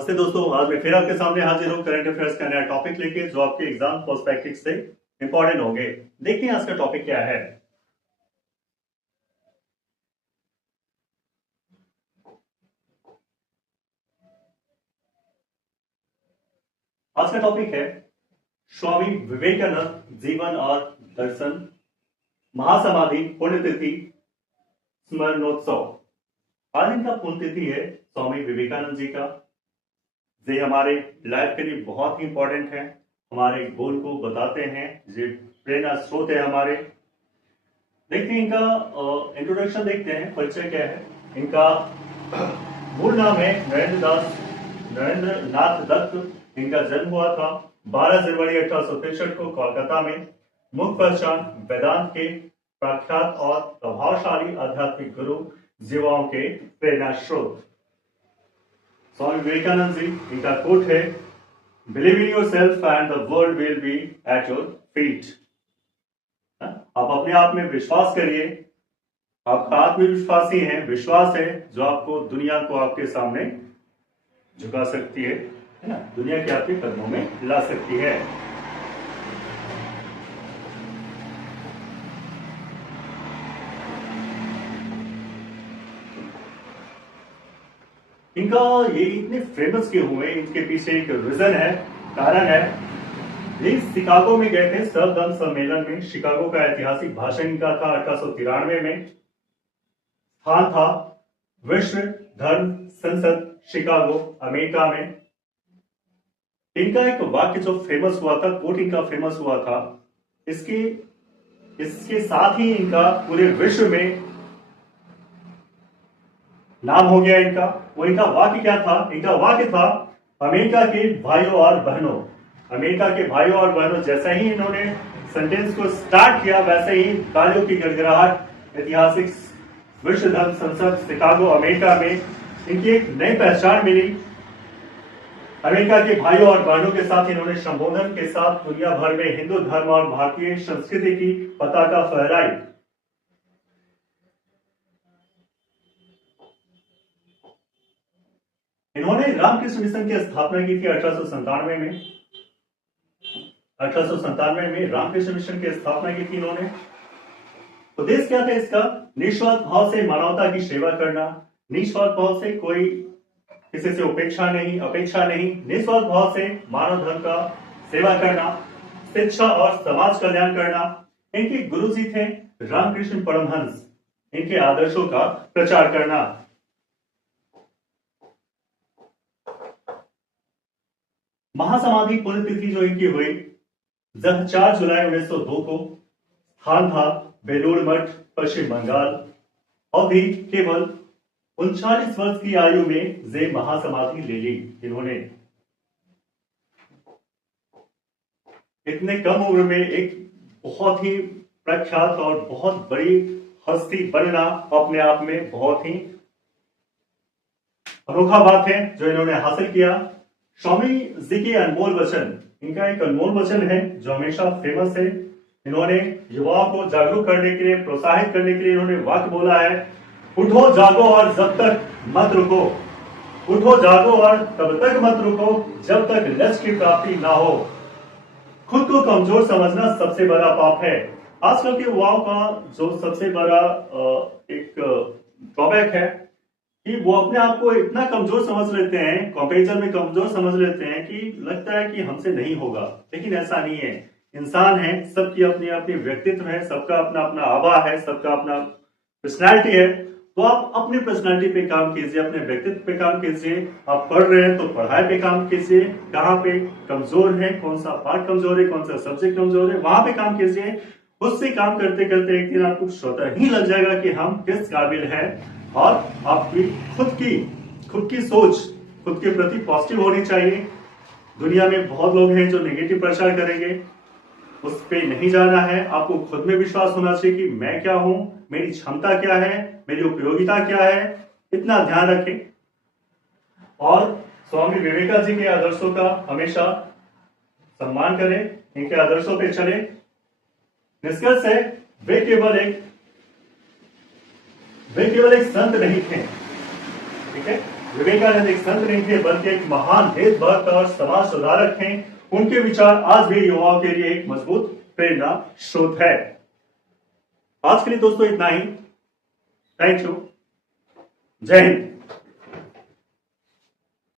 नमस्ते दोस्तों, आज मैं फिर आपके सामने हाजिर हूँ करंट अफेयर्स का नया टॉपिक लेके जो आपके एग्जाम पर्सपेक्टिव से इंपॉर्टेंट होंगे। देखते हैं आज का टॉपिक क्या है। आज का टॉपिक है स्वामी विवेकानंद जीवन और दर्शन, महासमाधि पुण्यतिथि स्मरणोत्सव। आज इनका पुण्यतिथि है स्वामी विवेकानंद जी का। ये हमारे लाइफ के लिए बहुत ही इंपॉर्टेंट है, हमारे गोल को बताते हैं, ये प्रेरणा स्रोत है हमारे। देखते हैं इनका इंट्रोडक्शन, देखते हैं परिचय क्या है इनका। मूल नाम है नरेंद्र नाथ दत्त। इनका जन्म हुआ था 12 जनवरी 1863 को कोलकाता में। मुख्य पहचान वेदांत के प्रख्यात और प्रभावशाली आध्यात्मिक गुरु, जीवाओं के प्रेरणा स्रोत। स्वामी विवेकानंद जी, इनका कोट है, believe in yourself and the world will be at your feet. आप अपने आप में विश्वास करिए, आपका आत्मविश्वास ही है, विश्वास है जो आपको दुनिया को आपके सामने झुका सकती है ना, दुनिया के आपके कदमों में ला सकती है। इनका ये इतने फेमस क्यों हुए, इनके पीछे एक रीजन है, कारण है। ये शिकागो में गए थे सर्वधर्म सम्मेलन में। शिकागो का ऐतिहासिक भाषण इनका था 1893 में। स्थान था विश्व धर्म संसद शिकागो, अमेरिका में। इनका एक वाक्य जो फेमस हुआ था, कोट इनका फेमस हुआ था, इसके साथ ही इनका पूरे विश्व में नाम हो गया इनका। वो इनका वाक्य क्या था? इनका वाक्य था, अमेरिका के भाइयों और बहनों। अमेरिका के भाइयों और बहनों, जैसा ही इन्होंने सेंटेंस को स्टार्ट किया वैसे ही तालियों की गड़गड़ाहट। ऐतिहासिक विश्व धर्म संसद शिकागो, अमेरिका में इनकी एक नई पहचान मिली। अमेरिका के भाइयों और बहनों के साथ इन्होंने संबोधन के साथ दुनिया भर में हिंदू धर्म और भारतीय संस्कृति की पताका फहराई। इन्होंने रामकृष्ण मिशन की स्थापना की थी 1897 में। 1897 में रामकृष्ण मिशन की स्थापना की थी इन्होंने। उद्देश्य क्या था इसका? निस्वार्थ भाव से मानवता की सेवा करना, निस्वार्थ भाव से कोई किसी से अपेक्षा नहीं, निस्वार्थ भाव से मानव धर्म का सेवा करना, शिक्षा और समाज कल्याण करना। इनके गुरुजी थे रामकृष्ण परमहंस। इनके आदर्शों का प्रचार करना। महासमाधि पुण्यतिथि जो इनकी हुई 4 जुलाई 1902 को। स्थान था बेलूर मठ, पश्चिम बंगाल। अवधि केवल 39 वर्ष की आयु में ये महासमाधि ले ली इन्होंने। इतने कम उम्र में एक बहुत ही प्रख्यात और बहुत बड़ी हस्ती बनना अपने आप में बहुत ही अनोखा बात है जो इन्होंने हासिल किया। स्वामी जी के अनमोल वचन, इनका एक अनमोल वचन है जो हमेशा फेमस है। इन्होंने युवाओं को जागरूक करने के लिए, प्रोत्साहित करने के लिए इन्होंने वाक्य बोला है, उठो जागो और जब तक मत रुको, उठो जागो और तब तक मत रुको जब तक लक्ष्य की प्राप्ति ना हो। खुद को कमजोर समझना सबसे बड़ा पाप है। आजकल के युवाओं का जो सबसे बड़ा एक ड्रॉबैक है कि वो अपने आप को इतना कमजोर समझ लेते हैं, कंपैरिजन में कमजोर समझ लेते हैं कि लगता है कि हमसे नहीं होगा। लेकिन ऐसा नहीं है। इंसान है, सबकी अपनी अपनी व्यक्तित्व है, सबका अपना अपना आवा है, सबका अपना पर्सनैलिटी है। तो आप अपनी पर्सनैलिटी पे काम कीजिए, अपने व्यक्तित्व पे काम कीजिए। आप पढ़ रहे हैं तो पढ़ाई पे काम कीजिए, कहाँ पे कमजोर है, कौन सा पार्ट कमजोर है, कौन सा सब्जेक्ट कमजोर है, वहां पे काम कीजिए। उससे काम करते करते एक दिन आपको स्वतः ही लग जाएगा कि हम किस काबिल हैं। और आपकी खुद की सोच खुद के प्रति पॉजिटिव होनी चाहिए। दुनिया में बहुत लोग हैं जो नेगेटिव प्रचार करेंगे, उस पे नहीं जाना है। आपको खुद में विश्वास होना चाहिए कि मैं क्या हूं, मेरी क्षमता क्या है, मेरी उपयोगिता क्या है, इतना ध्यान रखें। और स्वामी विवेकानंद जी के आदर्शों का हमेशा सम्मान करें, इनके आदर्शों पे चले। निष्कर्ष है, वे केवल एक संत नहीं थे, ठीक है, विवेकानंद एक संत नहीं थे बल्कि एक महान देशभक्त और समाज सुधारक थे। उनके विचार आज भी युवाओं के लिए एक मजबूत प्रेरणा स्रोत है। आज के लिए दोस्तों इतना ही। Thank you. जय हिंद।